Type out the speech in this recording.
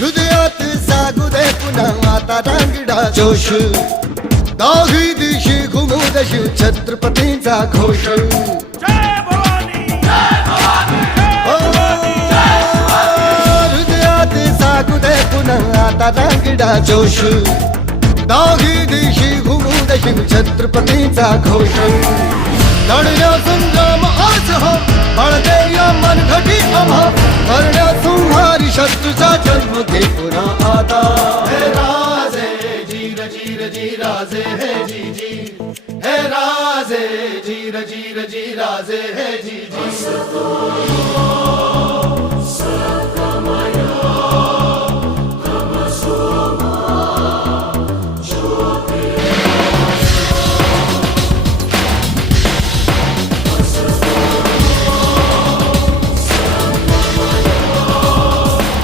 हृदयात जागू दे पुन्हा आता रांगडा जोश दाही दिशी घुमू दशी छत्रपतींचा घोष हृदयात जागू दे पुन्हा आता रांगडा जोश दाही दिशी घुमू दशी छत्रपतींचा घोष लढल्या संग्राम आज हो बाळगे या मनघटी आम्हा करण्या संहारी शत्रूचा जन्म घे पुन्हा आता हे राजे जीर जीर जी राजे हे जी जी हे राजे जीर जीर जी राजे हे जी जी